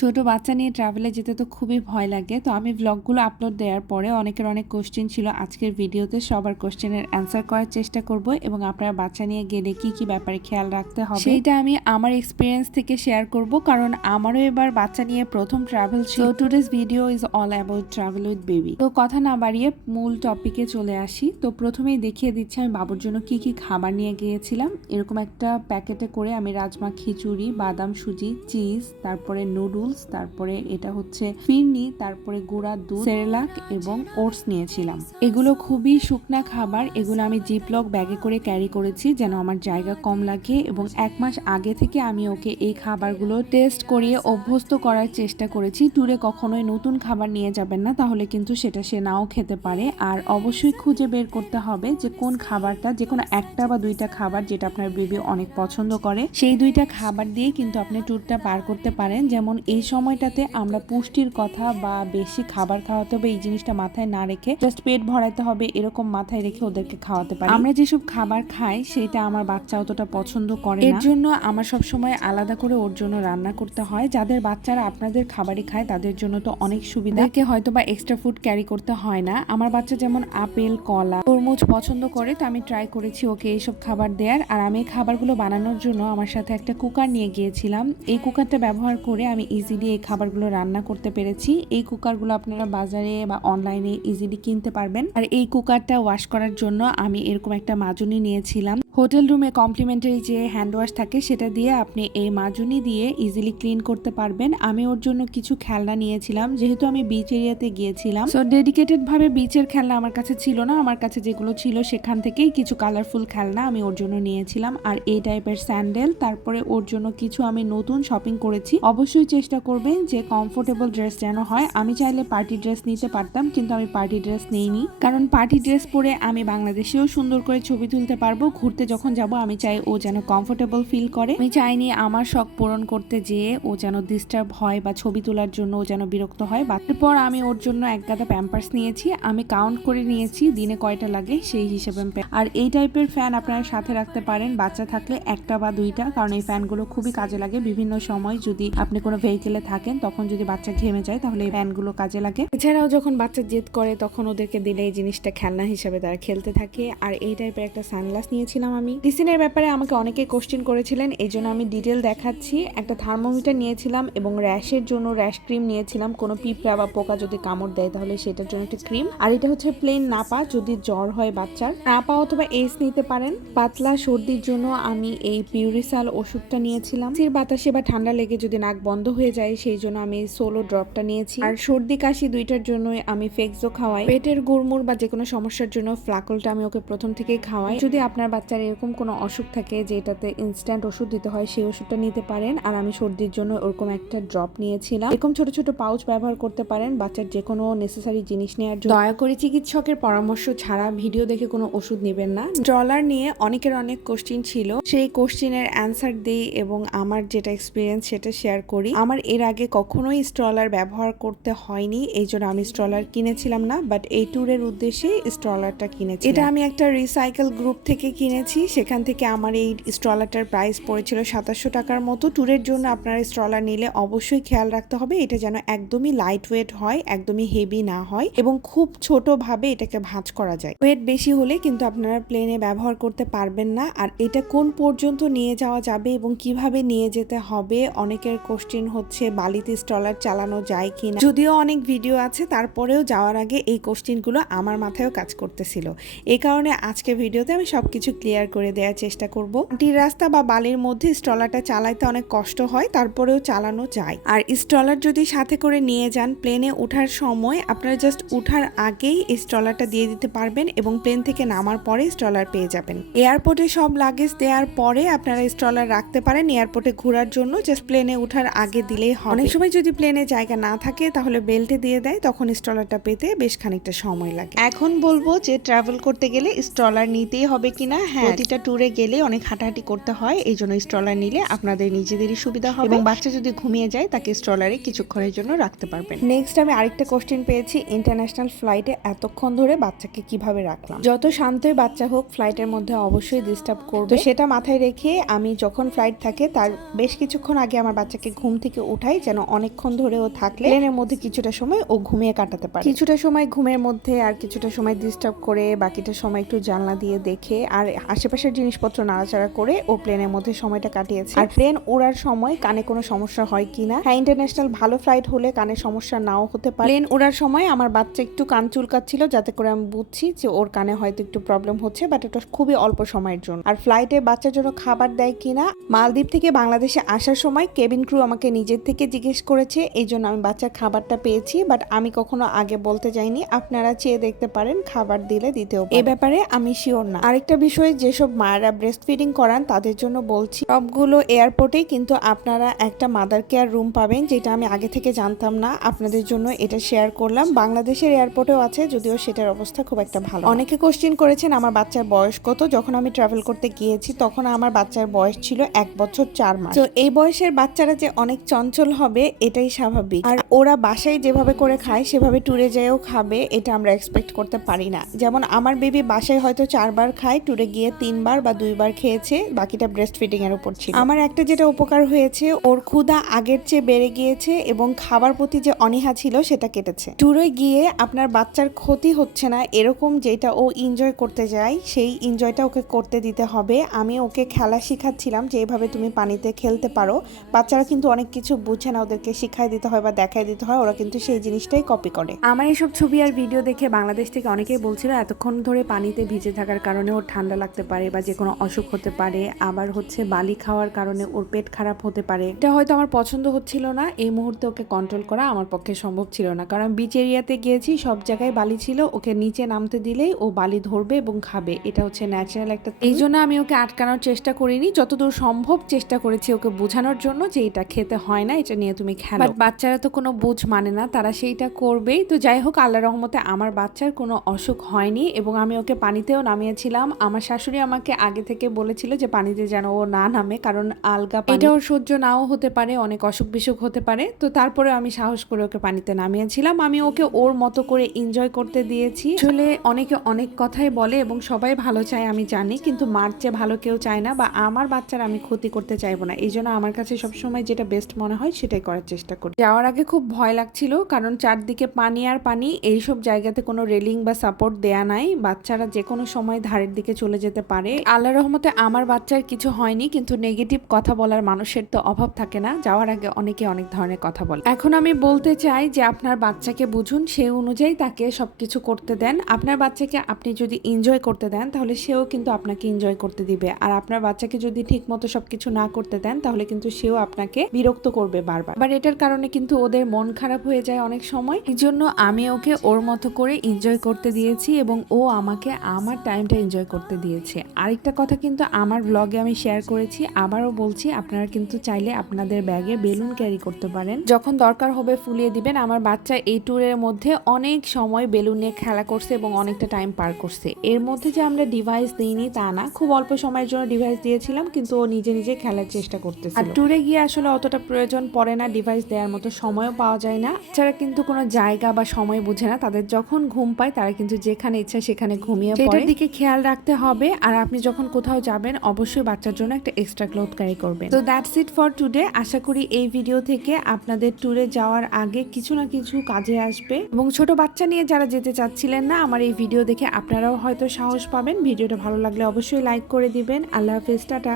ছোট বাচ্চা নিয়ে ট্রাভেলে যেতে তো খুবই ভয় লাগে। তো আমি ব্লগগুলো আপলোড দেওয়ার পরে অনেকের অনেক কোশ্চেন ছিল আজকের ভিডিওতে। সবার কোশ্চেনের অ্যান্সার করার চেষ্টা করব এবং আপনারা বাচ্চা নিয়ে গেলে কি কি ব্যাপারে খেয়াল রাখতে হবে সেইটা আমি আমার এক্সপিরিয়েন্স থেকে শেয়ার করব, কারণ আমারও এবার বাচ্চা নিয়ে প্রথম ট্রাভেল ছিল। So today's video is all about travel with baby. তো কথা না বাড়িয়ে মূল টপিকে চলে আসি। তো প্রথমেই দেখিয়ে দিচ্ছি আমি বাবুর জন্য কি কি খাবার নিয়ে গিয়েছিলাম। এরকম একটা প্যাকেটে করে আমি রাজমা, খিচুড়ি, বাদাম, সুজি, চিজ, তারপরে নুডলস, তারপরে এটা হচ্ছে ফিরনি, তারপরে গুঁড়া দুধ, সেরেলাক এবং ওটস নিয়েছিলাম। এগুলো খুবই শুকনা খাবার। এগুলো আমি জিপলক ব্যাগে করে ক্যারি করেছি যেন আমার জায়গা কম লাগে, এবং 1 মাস আগে থেকে আমি ওকে এই খাবারগুলো টেস্ট করিয়ে অভ্যস্ত করার চেষ্টা করেছি। ট্যুরে কখনোই নতুন খাবার নিয়ে যাবেন না, তাহলে কিন্তু সেটা সে নাও খেতে পারে। আর অবশ্যই খুঁজে বের করতে হবে যে কোন খাবারটা, যে কোনো একটা বা দুইটা খাবার যেটা আপনার বেবি অনেক পছন্দ করে, সেই দুইটা খাবার দিয়ে কিন্তু আপনি ট্যুরটা পার করতে পারেন। যেমন এই সময়টাতে আমরা পুষ্টির কথা বা বেশি খাবার খাওয়াতে হবে এই জিনিসটা মাথায় না রেখে জাস্ট পেট ভরাইতে হবে এরকম মাথায় রেখে ওদেরকে খাওয়াতে পারি। আমরা যেসব খাবার খাই সেটা আমার বাচ্চা অতটা পছন্দ করে না, এর জন্য আমার সবসময় আলাদা করে ওর জন্য রান্না করতে হয়। যাদের বাচ্চারা আপনাদের খাবারই খায় তাদের জন্য তো অনেক সুবিধা, হয়তো বা এক্সট্রা ফুড ক্যারি করতে হয় না। আমার বাচ্চা যেমন আপেল, কলা, তরমুজ পছন্দ করে, তো আমি ট্রাই করেছি ওকে এইসব খাবার দেওয়ার। আর আমি খাবারগুলো বানানোর জন্য আমার সাথে একটা কুকার নিয়ে গিয়েছিলাম। এই কুকারটা ব্যবহার করে আমি ইজিলি এই খাবারগুলো রান্না করতে পেরেছি। এই কুকারগুলো আপনারা বাজারে বা অনলাইনে ইজিলি কিনতে পারবেন। আর এই কুকারটা ওয়াশ করার জন্য আমি এরকম একটা মাজুনি নিয়েছিলাম। হোটেল রুমে কমপ্লিমেন্টারি যে হ্যান্ড ওয়াশ থাকে সেটা দিয়ে আপনি এই মাজুনি দিয়ে ইজিলি ক্লিন করতে পারবেন। আমি ওর জন্য কিছু খেলনা নিয়েছিলাম, যেহেতু আমি বিচ এরিয়াতে গিয়েছিলাম। সো ডেডিকেটেড ভাবে বিচের খেলনা আমার কাছে ছিল না, আমার কাছে যেগুলো ছিল সেখান থেকেই কিছু কালারফুল খেলনা আমি ওর জন্য নিয়েছিলাম। আর এই টাইপের স্যান্ডেল, তারপরে ওর জন্য কিছু আমি নতুন শপিং করেছি। অবশ্যই চেষ্টা করবেন যে কমফোর্টেবল ড্রেস যেন হয়। আমি চাইলে পার্টি ড্রেস নিতে পারতাম, কিন্তু আমি পার্টি ড্রেস নেইনি, কারণ পার্টি ড্রেস পরে আমি বাংলাদেশেও সুন্দর করে ছবি তুলতে পারবো। ঘুরতে যখন যাব আমি চাই ও যেন কমফোর্টেবল ফিল করে। আমি চাইনি আমার শখ পূরণ করতে যেয়ে ও যেন ডিস্টার্ব হয় বা ছবি তোলার জন্য ও যেন বিরক্ত হয়। তারপর আমি ওর জন্য এক গাদা প্যাম্পার্স নিয়েছি। আমি কাউন্ট করে নিয়েছি দিনে কয়টা লাগে সেই হিসেবে। আর এই টাইপের ফ্যান আপনারা সাথে রাখতে পারেন, বাচ্চা থাকলে একটা বা দুইটা, কারণ এই ফ্যানগুলো খুবই কাজে লাগে বিভিন্ন সময়। যদি আপনি কোনো ভেহিকেলে থাকেন তখন যদি বাচ্চা ঘেমে যায় তাহলে এই ফ্যানগুলো কাজে লাগে। এছাড়াও যখন বাচ্চা জেদ করে তখন ওদেরকে দিলে এই জিনিসটা খেলনা হিসেবে তারা খেলতে থাকে। আর এই টাইপের একটা সানগ্লাস নিয়েছিলাম আমি। ডিসিনের ব্যাপারে আমাকে অনেকে কোশ্চেন করেছিলেন, এই জন্য আমি ডিটেল দেখাচ্ছি। একটা থার্মোমিটার নিয়েছিলাম এবং র্যাশের জন্য র্যাশ ক্রিম নিয়েছিলাম। কোনো পিঁপড়া বা পোকা যদি কামড় দেয় তাহলে সেটার জন্য একটা ক্রিম। আর এটা হচ্ছে প্লেন নাপা, যদি জ্বর হয় বাচ্চার, নাপা অথবা এস নিতে পারেন। পাতলা সর্দির জন্য আমি এই পিউরিসাল ওষুধটা নিয়েছিলাম। সির বাতাসে বা ঠান্ডা লেগে যদি নাক বন্ধ হয়ে যায় সেই জন্য আমি সোলো ড্রপটা নিয়েছি। আর সর্দি কাশি দুইটার জন্যই আমি ফেক্সো খাওয়াই। পেটের গুড়মুড় বা যে কোনো সমস্যার জন্য ফ্লাকলটা আমি ওকে প্রথম থেকেই খাওয়াই। যদি আপনার বাচ্চার এরকম কোনো অসুখ থাকে যে এটাতে ইনস্ট্যান্ট ওষুধ দিতে হয় সেই ওষুধটা নিতে পারেন। আর আমি সর্দির জন্য ওরকম একটা ড্রপ নিয়েছিলাম। এরকম ছোট ছোট পাউচ ব্যবহার করতে পারেন বাচ্চার যে কোনো নেসেসারি জিনিস নেওয়ার জন্য। দয়া করে চিকিৎসকের পরামর্শ ছাড়া ভিডিও দেখে কোনো ওষুধ নেবেন না। স্ট্রলার নিয়ে অনেকের অনেক কোশ্চেন ছিল, সেই কোশ্চেনের অ্যান্সার দিই এবং আমার যেটা এক্সপিরিয়েন্স সেটা শেয়ার করি। আমার এর আগে কখনোই স্ট্রলার ব্যবহার করতে হয়নি, এই জন্য আমি স্ট্রলার কিনেছিলাম না, বাট এই ট্যুরের উদ্দেশ্যে স্ট্রলারটা কিনেছি। এটা আমি একটা রিসাইকেল গ্রুপ থেকে কিনেছি, সেখান থেকে আমার এই স্ট্রলারটার প্রাইস পড়েছিল 2700 টাকার মতো। ট্যুরের জন্য আপনারা স্ট্রলার নিলে অবশ্যই খেয়াল রাখতে হবে এটা যেন একদমই লাইট ওয়েট হয়, একদমই হেভি না হয় এবং খুব ছোট ভাবে এটাকে ভাঁজ করা যায়। ওয়েট বেশি হলে কিন্তু আপনারা প্লেনে ব্যবহার করতে পারবেন না। আর এটা কোন পর্যন্ত নিয়ে যাওয়া যাবে এবং কিভাবে নিয়ে যেতে হবে, অনেকের কোশ্চেন হচ্ছে বালিতে স্ট্রলার চালানো যায় কিনা। যদিও অনেক ভিডিও আছে, তারপরেও যাওয়ার আগে এই কোশ্চেনগুলো আমার মাথায়ও কাজ করতেছিল। এই কারণে আজকে ভিডিওতে আমি সবকিছু ক্লিয়ার করে দেওয়ার চেষ্টা করব। মাটির রাস্তা বা বালির মধ্যে স্ট্রলারটা চালাইতে অনেক কষ্ট হয়, তারপরেও চালানো যায়। আর স্ট্রলার যদি সাথে করে নিয়ে যান প্লেনে ওঠার সময়, আপনারা জাস্ট ওঠার আগেই এই স্ট্রলারটা দিয়ে দিতে পারবেন এবং প্লেন থেকে নামার পরে স্ট্রলার পেয়ে যাবেন। এয়ারপোর্টে সব লাগেজ দেওয়ার পরে আপনারা স্ট্রলার রাখতে পারেন। এয়ারপোর্টে ঘোরার জন্য জাস্ট প্লেনে ওঠার আগে দিলেই হবে। অনেক সময় যদি প্লেনে জায়গা না থাকে তাহলে বেল্টে দিয়ে দেয়, তখন স্ট্রলারটা পেতে বেশ খানিকটা সময় লাগে। এখন বলবো যে ট্রাভেল করতে গেলে স্ট্রলার নিতেই হবে কিনা। হ্যাঁ, প্রতিটা ট্যুরে গেলে অনেক হাঁটাহাঁটি করতে হয়, এই জন্য স্ট্রলার নিলে আপনাদের নিজেদেরই সুবিধা হবে এবং বাচ্চা যদি ঘুমিয়ে যায় তাকে স্ট্রলারে কিছুক্ষণের জন্য রাখতে পারবেন। নেক্সট আমি আরেকটা কোশ্চেন পেয়েছি, ইন্টারন্যাশনাল ফ্লাইটে এতক্ষণ ধরে বাচ্চাকে কিভাবে রাখলাম। যত শান্তই বাচ্চা হোক ফ্লাইটের মধ্যে অবশ্যই ডিস্টার্ব করবে, তো সেটা মাথায় রেখে আমি যখন ফ্লাইট থাকে তার বেশ কিছুক্ষণ আগে আমার বাচ্চাকে ঘুম থেকে উঠাই, যেন অনেকক্ষণ ধরে ও থাকলে প্লেনের মধ্যে কিছুটা সময় ও ঘুমিয়ে কাটাতে পারে। কিছুটা সময় ঘুমের মধ্যে আর কিছুটা সময় ডিস্টার্ব করে বাকিটা সময় একটু জানলা দিয়ে দেখে আর আশেপাশের জিনিসপত্র নাড়াচাড়া করে ও প্লেনের মধ্যে সময়টা কাটিয়েছে। আর প্লেন ওড়ার সময় কানে কোনো সমস্যা হয় কিনা, হ্যাঁ ইন্টারন্যাশনাল ভালো ফ্লাইট হলে কানে সমস্যা নাও হতে পারে। প্লেন ওড়ার সময় আমার বাচ্চা একটু কান চুলকাচ্ছিল, যাতে করে আমি বুঝছি যে ওর কানে হয়তো একটু প্রবলেম হচ্ছে, বাট এটা খুবই অল্প সময়ের জন্য। আর ফ্লাইটে বাচ্চার জন্য খাবার দেয় কিনা, মালদ্বীপ থেকে বাংলাদেশে আসার সময় কেবিন ক্রু আমাকে নিজের থেকে জিজ্ঞেস করেছে, এই জন্য আমি বাচ্চার খাবারটা পেয়েছি, বাট আমি কখনো আগে বলতে যাইনি। আপনারা চেয়ে দেখতে পারেন, খাবার দিলে দিতেও পারেন। এই ব্যাপারে আমি শিওর না। আরেকটা বিষয়, যেসব মায়েরা ব্রেস্ট ফিডিং করান তাদের জন্য বলছি, সবগুলো এয়ারপোর্টেই কিন্তু আপনারা একটা মাদার কেয়ার রুম পাবেন, যেটা আমি আগে থেকে জানতাম না, আপনাদের জন্য এটা শেয়ার করলাম। বাংলাদেশের এয়ারপোর্টেও আছে, যদিও সেটার অবস্থা খুব একটা ভালো। অনেকে কোশ্চেন করেছেন আমার বাচ্চার বয়স কত। যখন আমি ট্রাভেল করতে গিয়েছি তখন আমার বাচ্চার বয়স ছিল 1 বছর 4 মাস। তো এই বয়সের বাচ্চারা যে অনেক চঞ্চল হবে এটাই স্বাভাবিক, আর ওরা বাসায় যেভাবে করে খায় সেভাবে ট্যুরে যেও খাবে এটা আমরা এক্সপেক্ট করতে পারি না। যেমন আমার বেবি বাসায় হয়তো 4 বার খায়, ট্যুরে গিয়ে 3 বার বা 2 বার খেয়েছে, বাকিটা ব্রেস্ট ফিডিং এর উপর ছিল। আমার একটা যেটা উপকার হয়েছে, ওর ক্ষুধা আগের চেয়ে বেড়ে গিয়েছে এবং খাবার প্রতি যে অনীহা ছিল সেটা কেটেছে। ট্যুরে গিয়ে আপনার বাচ্চার ক্ষতি হচ্ছে না এরকম যেটা ও এনজয় করতে যায়, সেই এনজয়টা ওকে করতে দিতে হবে। আমি ওকে খেলা শিখাচ্ছিলাম যে এভাবে তুমি পানিতে খেলতে পারো। বাচ্চারা কিন্তু অনেক কিছু বুঝে না, ওদেরকে শিখাই দিতে হয় বা দেখাই দিতে হয়, ওরা কিন্তু সেই জিনিসটাই কপি করে। আমার এইসব ছবি আর ভিডিও দেখে বাংলাদেশ থেকে অনেকেই বলছিল এতক্ষণ ধরে পানিতে ভিজে থাকার কারণে ওর ঠান্ডা লাগতে পারে বা যে কোনো অসুখ হতে পারে, আবার হচ্ছে বালি খাওয়ার কারণে ওর পেট খারাপ হতে পারে। এটা হয়তো আমার পছন্দ হচ্ছিল না, এই মুহূর্তে ওকে কন্ট্রোল করা আমার পক্ষে সম্ভব ছিল না, কারণ বিচ এরিয়াতে গিয়েছি, সব জায়গায় বালি ছিল, ওকে নিচে নামতে দিলেই ও বালি ধরবে এবং খাবে, এটা হচ্ছে ন্যাচারাল একটা। এই জন্য আমি ওকে আটকানোর চেষ্টা করিনি, যতদূর সম্ভব চেষ্টা করেছি ওকে বোঝানোর জন্য যে এটা খেতে হয় না, এটা নিয়ে তুমি খেলো। বাচ্চারা তো কোনো বুঝ মানে না, তারা সেইটা করবেই। তো যাই হোক, আল্লাহর রহমতে আমার বাচ্চার কোনো অসুখ হয়নি এবং আমি ওকে পানিতেও নামিয়েছিলাম। আমার শাশুড়ি আমাকে আগে থেকে বলেছিল যে পানিতে যেন ও না নামে, কারণ আলগা পানি, এটা ওর সহ্য নাও হতে পারে, অনেক অসুখ বিসুখ হতে পারে। তো তারপরে আমি সাহস করে ওকে পানিতে নামিয়েছিলাম। আমি ওকে ওর মতো করে এনজয় করতে দিয়েছি। আসলে অনেকে অনেক কথাই বলে এবং সবাই ভালো চায় আমি জানি, কিন্তু মার চেয়ে ভালো কেউ চায় না, বা আমার বাচ্চার আমি ক্ষতি করতে চাইবো না। এই জন্য আমার কাছে সবসময় যেটা বেস্ট মনে হয় সেটাই করার চেষ্টা করি। যাওয়ার আগে খুব ভয় লাগছিল, কারণ চারদিকে পানি আর পানি, এইসব জায়গাতে কোনো রেলিং বা সাপোর্ট দেয়া নাই, বাচ্চারা যে কোনো সময় ধারের দিকে চলে যেতে পারে। আল্লাহর রহমতে আমার বাচ্চার কিছু হয়নি, কিন্তু নেগেটিভ কথা বলার মানুষের তো অভাব থাকে না। যাওয়ার আগে অনেকে অনেক ধরনের কথা বলে। এখন আমি বলতে চাই যে আপনার বাচ্চাকে বুঝুন, সেই অনুযায়ী তাকে সবকিছু করতে দেন। আপনার বাচ্চাকে আপনি যদি এনজয় করতে দেন তাহলে সেও কিন্তু আপনাকে এনজয় করতে দিবে, আর আপনার বাচ্চাকে যদি ঠিক মতো সবকিছু না করতে দেন তাহলে কিন্তু সেও আপনাকে বিরক্ত করবে বারবার। আবার এটার কারণে কিন্তু ওদের মন খারাপ হয়ে যায় অনেক সময়। এই জন্য আমি ওকে ওর মতো করে এনজয় করতে দিয়েছি এবং ও আমাকে আমার টাইমটা এনজয় করতে দিয়েছে। আরেকটা কথা কিন্তু আমার ব্লগে আমি শেয়ার করেছি, আবারও বলছি, আপনারা কিন্তু চাইলে আপনাদের ব্যাগে বেলুন ক্যারি করতে পারেন, যখন দরকার হবে ফুলিয়ে দিবেন। আমার বাচ্চা এই ট্যুরের মধ্যে অনেক সময় বেলুন নিয়ে খেলা করছে এবং অনেকটা টাইম পার করছে। এর মধ্যে যে আমরা ডিভাইস দিইনি তা না, খুব অল্প সময়ের জন্য ডিভাইস দিয়েছিলাম, কিন্তু ও নিজে নিজে খেলার চেষ্টা করতেছিল। আর ট্যুরে গিয়ে আসলে অতটা প্রয়োজন পড়ে না ডিভাইস দেওয়ার মতো, সময়ও পাওয়া যায় না। যারা কিন্তু কোনো জায়গা বা সময় বুঝে না, তাদের যখন ঘুম পায় তারা কিন্তু যেখানে ইচ্ছা সেখানে ঘুমিয়ে পড়ে। এটার দিকে খেয়াল রাখতে হবে। আর আপনি যখন কোথাও যাবেন অবশ্যই বাচ্চার জন্য একটা এক্সট্রা ক্লথ ক্যারি করবেন। তো দ্যাটস ইট ফর টুডে। আশা করি এই ভিডিও থেকে আপনাদের ট্যুরে যাওয়ার আগে কিছু না কিছু কাজে আসবে, এবং ছোট বাচ্চা নিয়ে যারা যেতে চাচ্ছিলেন না, আমার এই ভিডিও দেখে আপনারাও হয়তো সাহস পাবেন। ভিডিওটা ভালো লাগলে অবশ্যই লাইক করে দিবেন। আল্লাহ হাফেজ, টাটা।